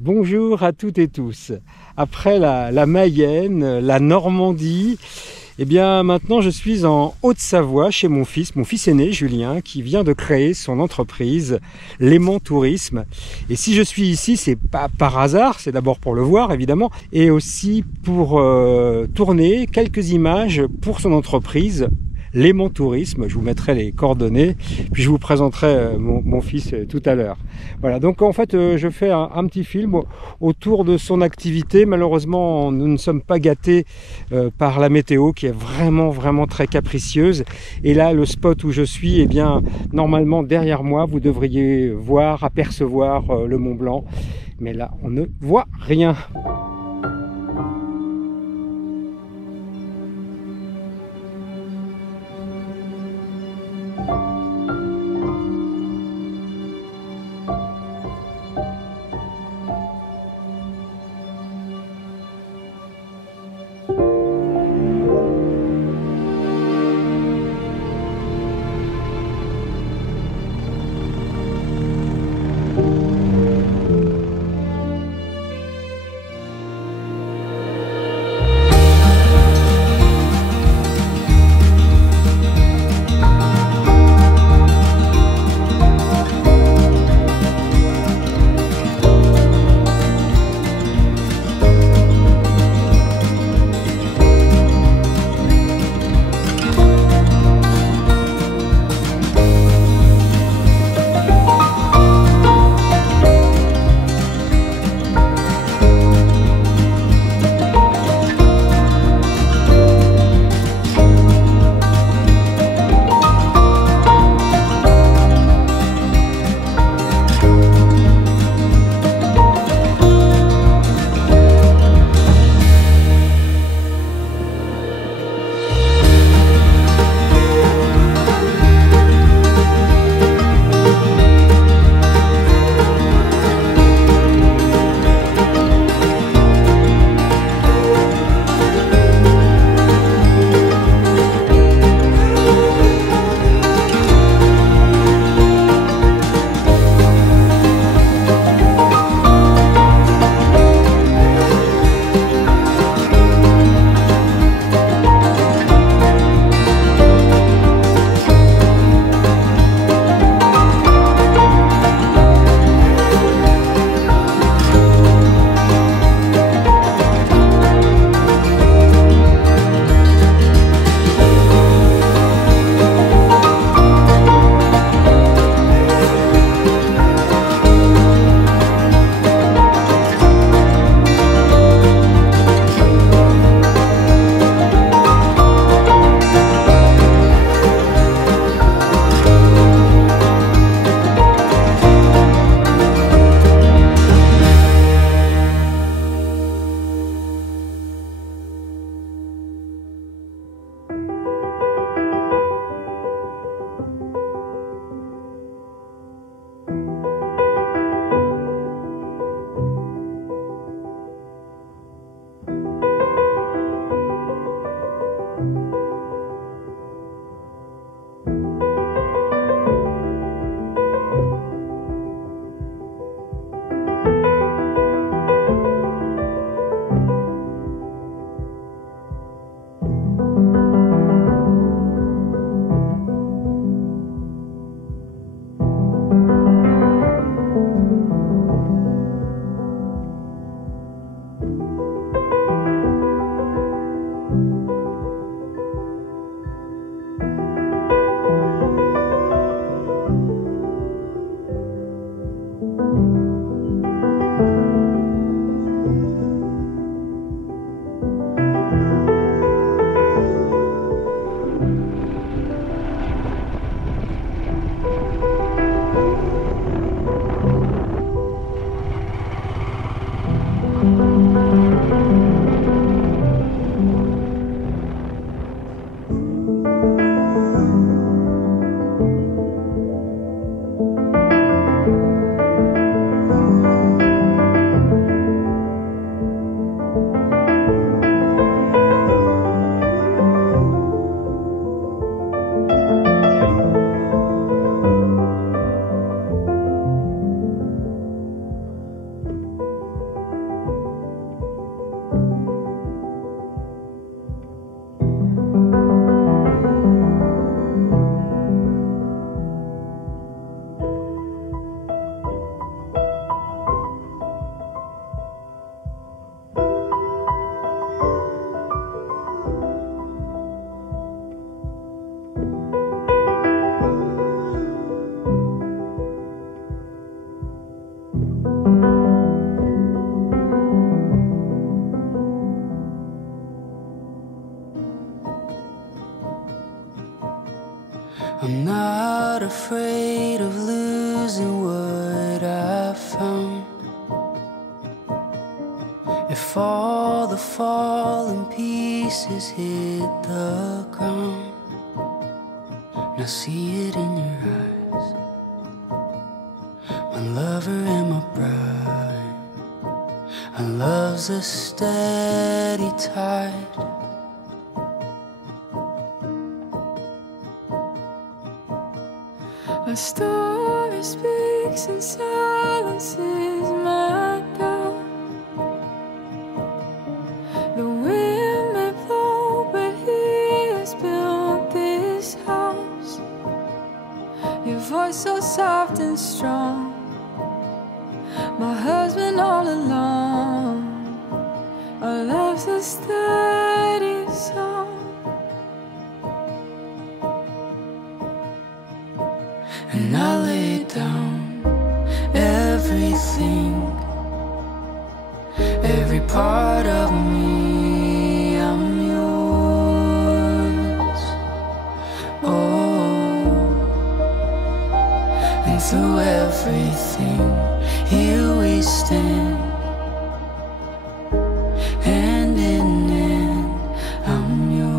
Bonjour à toutes et tous. Après la Mayenne, la Normandie, eh bien maintenant je suis en Haute-Savoie chez mon fils aîné Julien, qui vient de créer son entreprise Léman Tourisme. Et si je suis ici, c'est pas par hasard, c'est d'abord pour le voir évidemment, et aussi pour tourner quelques images pour son entreprise Léman Tourisme. Je vous mettrai les coordonnées, puis je vous présenterai mon fils tout à l'heure. Voilà, donc en fait je fais un petit film autour de son activité. Malheureusement, nous ne sommes pas gâtés par la météo qui est vraiment très capricieuse. Et là, le spot où je suis, eh bien, normalement derrière moi, vous devriez voir, apercevoir le Mont Blanc. Mais là, on ne voit rien. If all the falling pieces hit the ground, now see it in your eyes. My lover and my bride, our love's a steady tide. A story speaks and silences my doubt. The wind may blow, but he has built this house. Your voice so soft and strong, my husband all along. Our love's a steady song. And I lay down everything, every part of me, I'm yours. Oh, and through everything, here we stand, hand in hand, I'm yours.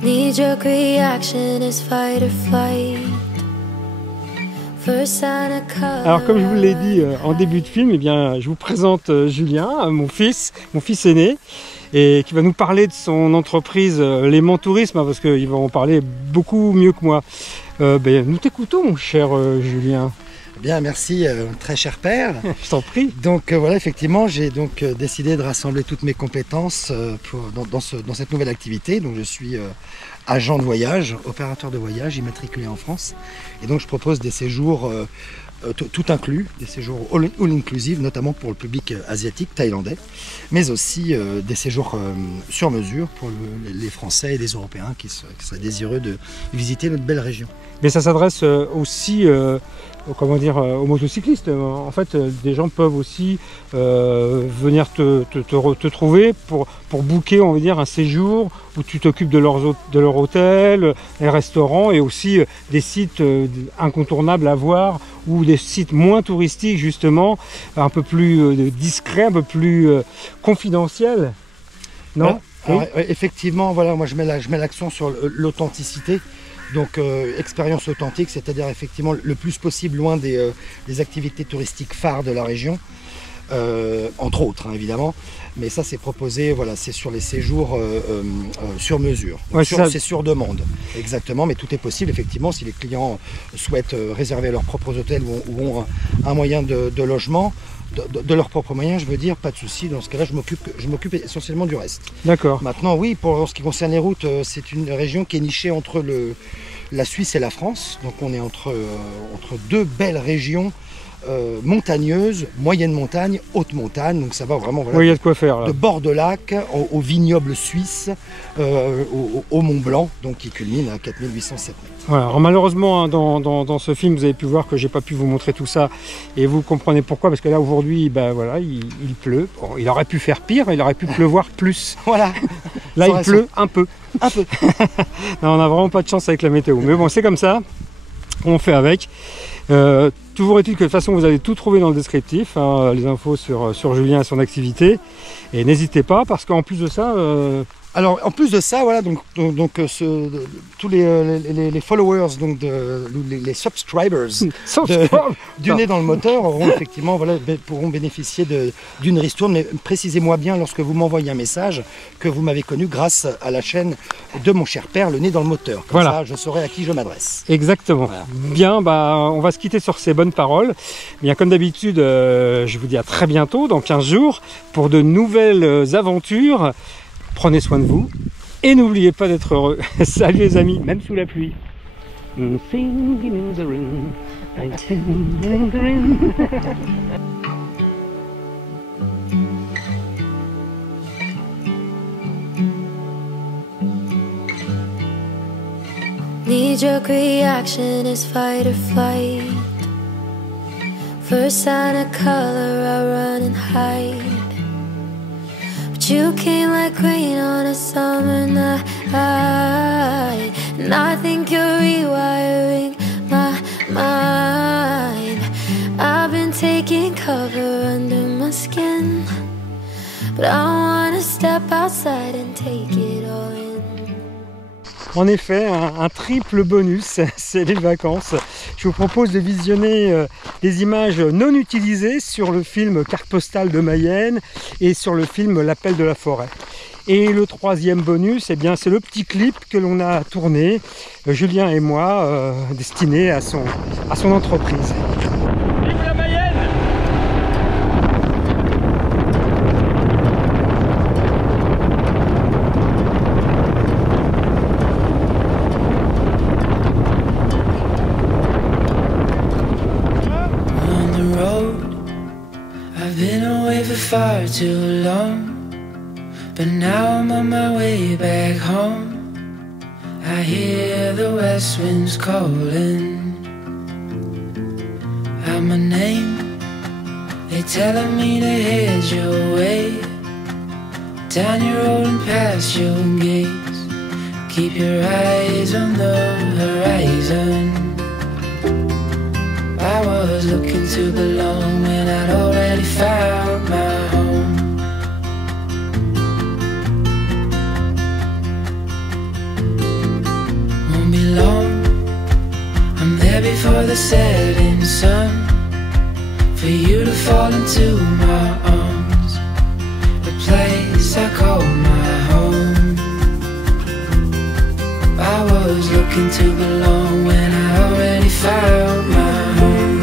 Knee-jerk reaction is fight or flight. First sign of color. Alors comme je vous l'ai dit en début de film, eh bien, je vous présente Julien, mon fils aîné, et qui va nous parler de son entreprise Léman Tourisme, parce qu'il va en parler beaucoup mieux que moi. Nous t'écoutons, mon cher Julien. Bien, merci, très cher père. Je t'en prie. Donc voilà, effectivement, j'ai donc décidé de rassembler toutes mes compétences dans cette nouvelle activité. Donc je suis agent de voyage, opérateur de voyage, immatriculé en France. Et donc je propose des séjours tout inclus, des séjours all inclusive, notamment pour le public asiatique, thaïlandais, mais aussi des séjours sur mesure pour les Français et les Européens qui seraient désireux de visiter notre belle région. Mais ça s'adresse aussi aux motocyclistes. En fait, des gens peuvent aussi venir te trouver pour booker, on va dire, un séjour où tu t'occupes de leur hôtel, les restaurants et aussi des sites incontournables à voir ou des sites moins touristiques, justement, un peu plus discrets, un peu plus confidentiels. Non ? Alors, effectivement, voilà, moi je mets l'accent sur l'authenticité. Donc expérience authentique, c'est-à-dire effectivement le plus possible loin des activités touristiques phares de la région, entre autres évidemment, mais ça c'est proposé, voilà, c'est sur les séjours sur mesure, ouais, c'est sur demande, exactement, mais tout est possible effectivement si les clients souhaitent réserver leurs propres hôtels ou ont un moyen de logement. De leurs propres moyens, je veux dire, pas de souci. Dans ce cas-là, je m'occupe essentiellement du reste. D'accord. Maintenant, oui, pour ce qui concerne les routes, c'est une région qui est nichée entre la Suisse et la France. Donc, on est entre deux belles régions montagneuses, moyenne montagne, haute montagne. Donc, ça va vraiment. Voilà, oui, il y a de quoi faire là. De bord de lac au vignoble suisse, au Mont Blanc, donc qui culmine à 4807 mètres. Voilà. Alors, malheureusement, dans ce film, vous avez pu voir que j'ai pas pu vous montrer tout ça, et vous comprenez pourquoi, parce que là aujourd'hui, il pleut. Bon, il aurait pu faire pire, il aurait pu pleuvoir plus. Voilà. Là, il pleut un peu. Un peu. Non, on n'a vraiment pas de chance avec la météo. Mais bon, c'est comme ça. On fait avec. Toujours est-il que de toute façon, vous allez tout trouver dans le descriptif, les infos sur Julien et son activité. Et n'hésitez pas, parce qu'en plus de ça. Alors en plus de ça, voilà, donc tous les followers, donc les subscribers du Nez dans le moteur auront effectivement, voilà, pourront bénéficier d'une ristourne. Mais précisez-moi bien lorsque vous m'envoyez un message que vous m'avez connu grâce à la chaîne de mon cher père, le Nez dans le moteur. Comme voilà. Ça, je saurai à qui je m'adresse. Exactement. Voilà. Bien, on va se quitter sur ces bonnes paroles. Bien, comme d'habitude, je vous dis à très bientôt, dans 15 jours, pour de nouvelles aventures. Prenez soin de vous et n'oubliez pas d'être heureux. Salut les amis, même sous la pluie. Knee-jerk reaction is fight or flight. First sign of color, I run and hide. You came like rain on a summer night, and I think you're rewiring my mind. I've been taking cover under my skin, but I wanna step outside and take it all in. En effet, un triple bonus, c'est les vacances. Je vous propose de visionner des images non utilisées sur le film Carte postale de Mayenne et sur le film L'appel de la forêt. Et le troisième bonus, eh bien, c'est le petit clip que l'on a tourné, Julien et moi, destiné à son entreprise. Vive la Mayenne! far too long, but now I'm on my way back home. I hear the west winds calling out my name. They telling me to head your way, down your road and past your gates. Keep your eyes on the horizon. I was looking to belong when I'd already found my home. Won't be long, I'm there before the setting sun, for you to fall into my arms, the place I call my home. I was looking to belong when I already found my home.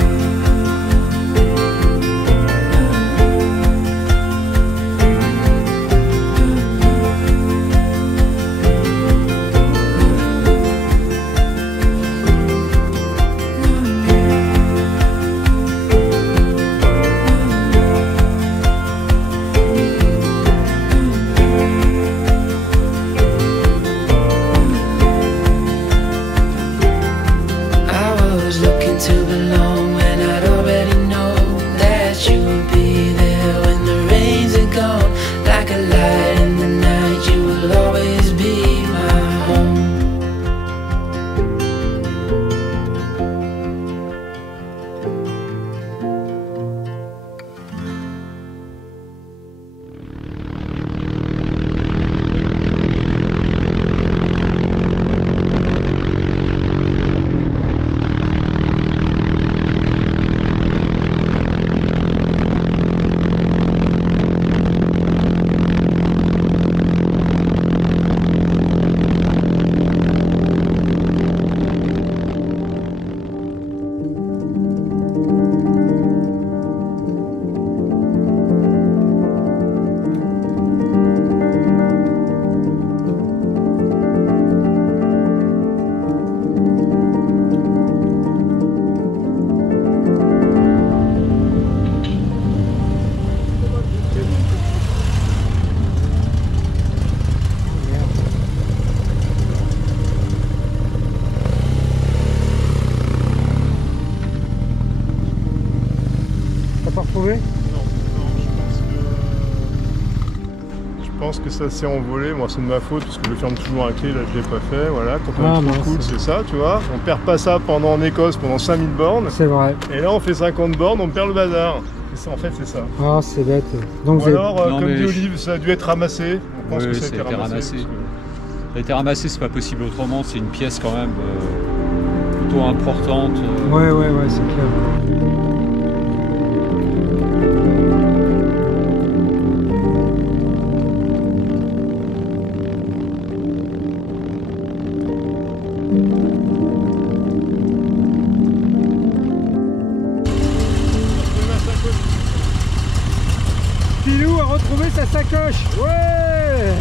Je pense que ça s'est envolé. Moi, c'est de ma faute parce que je ferme toujours à clé. Là, je l'ai pas fait. Voilà, quand on est trop cool, c'est ça, tu vois. On perd pas ça en Écosse pendant 5000 bornes. C'est vrai. Et là, on fait 50 bornes, on perd le bazar. Ça, en fait, c'est ça. Ah, c'est bête. Donc, ou alors, comme dit Olive, ça a dû être ramassé. On pense que ça a été ramassé. Ça a été ramassé, c'est pas possible autrement. C'est une pièce quand même plutôt importante. Ouais, c'est clair. Pilou a retrouvé sa sacoche. Ouais!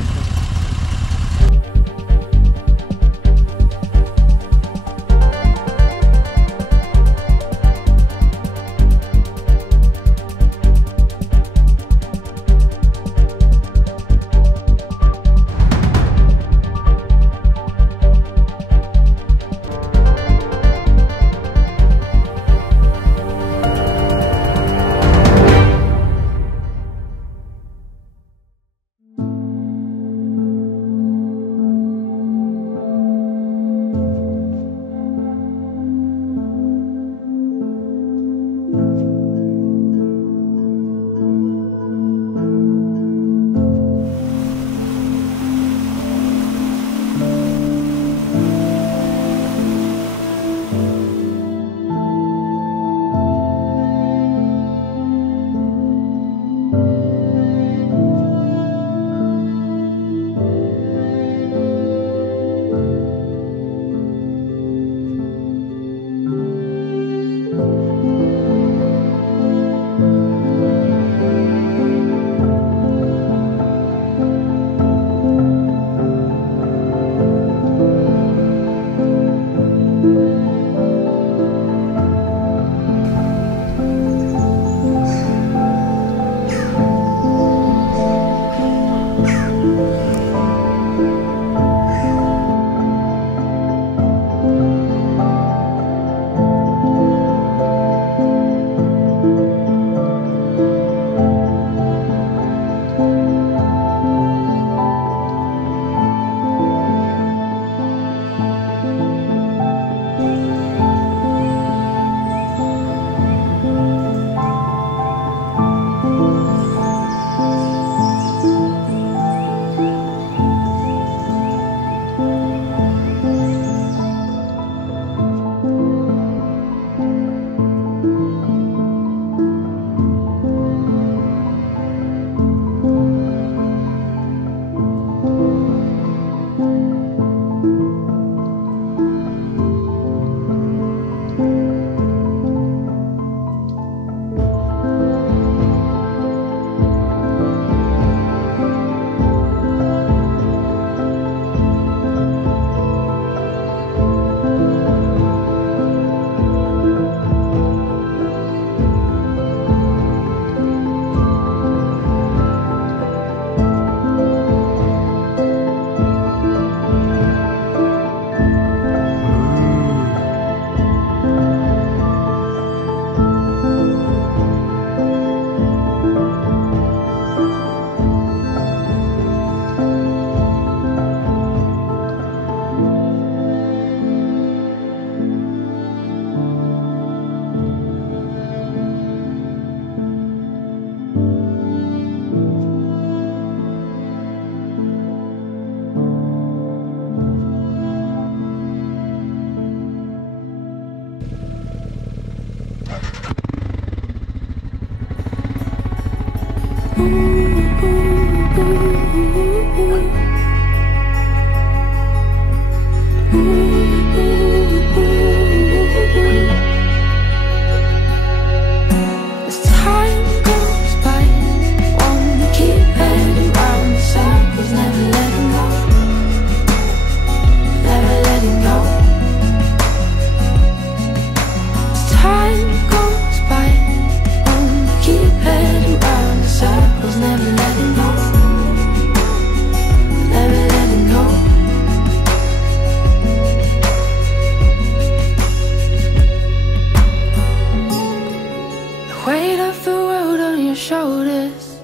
Weight of the world on your shoulders,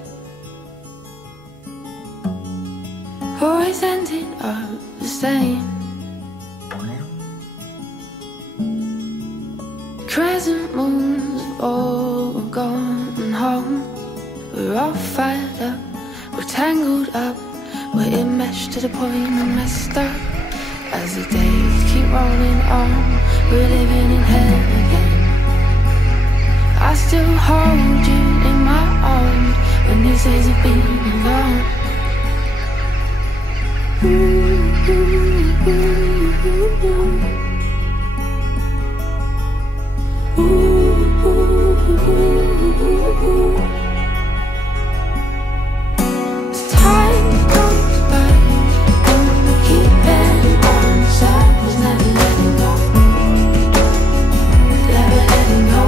always ending up the same. Crescent moons have all gone home. We're all fired up, we're tangled up, we're enmeshed to the point we're messed up. As the days keep rolling on, we're living in hell again. I still hold you in my arms when these days have been gone. As time goes by, we keep heading round in circles, never letting go, never letting go.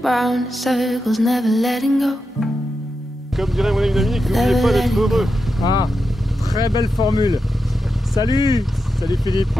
Round in circles, never letting go. Comme dirait mon ami Dominique, n'oubliez pas d'être heureux. Ah, très belle formule. Salut, salut Philippe.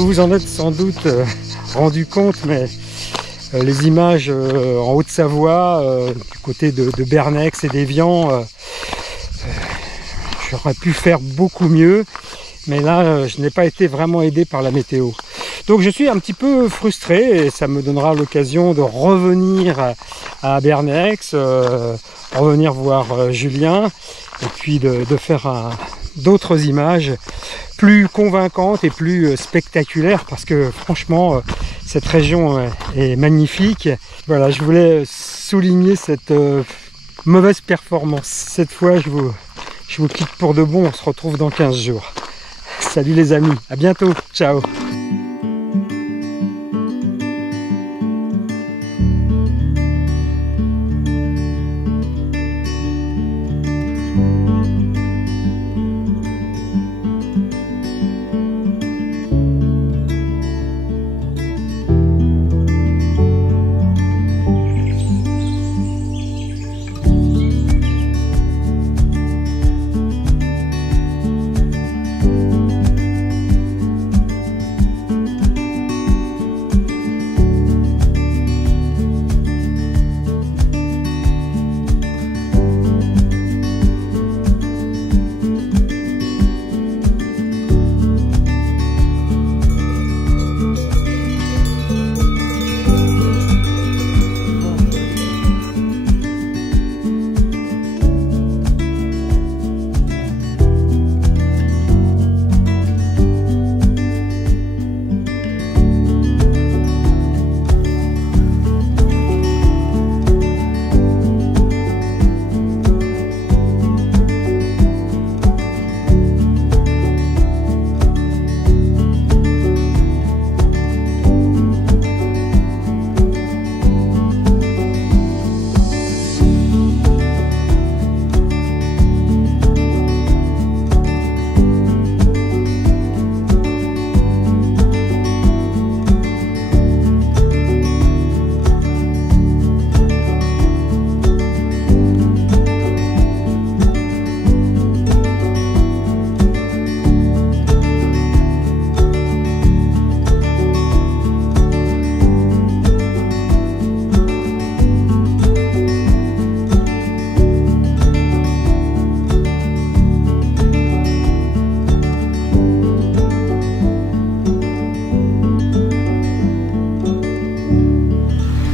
Vous vous en êtes sans doute rendu compte, mais les images en Haute-Savoie, du côté de Bernex et d'Évian, j'aurais pu faire beaucoup mieux, mais là je n'ai pas été vraiment aidé par la météo. Donc je suis un petit peu frustré et ça me donnera l'occasion de revenir à Bernex, revenir voir Julien et puis de faire d'autres images plus convaincantes et plus spectaculaires parce que franchement cette région est magnifique. Voilà, je voulais souligner cette mauvaise performance. Cette fois je vous quitte pour de bon, on se retrouve dans 15 jours. Salut les amis, à bientôt, ciao.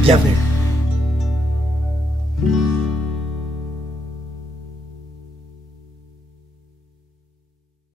Bienvenue.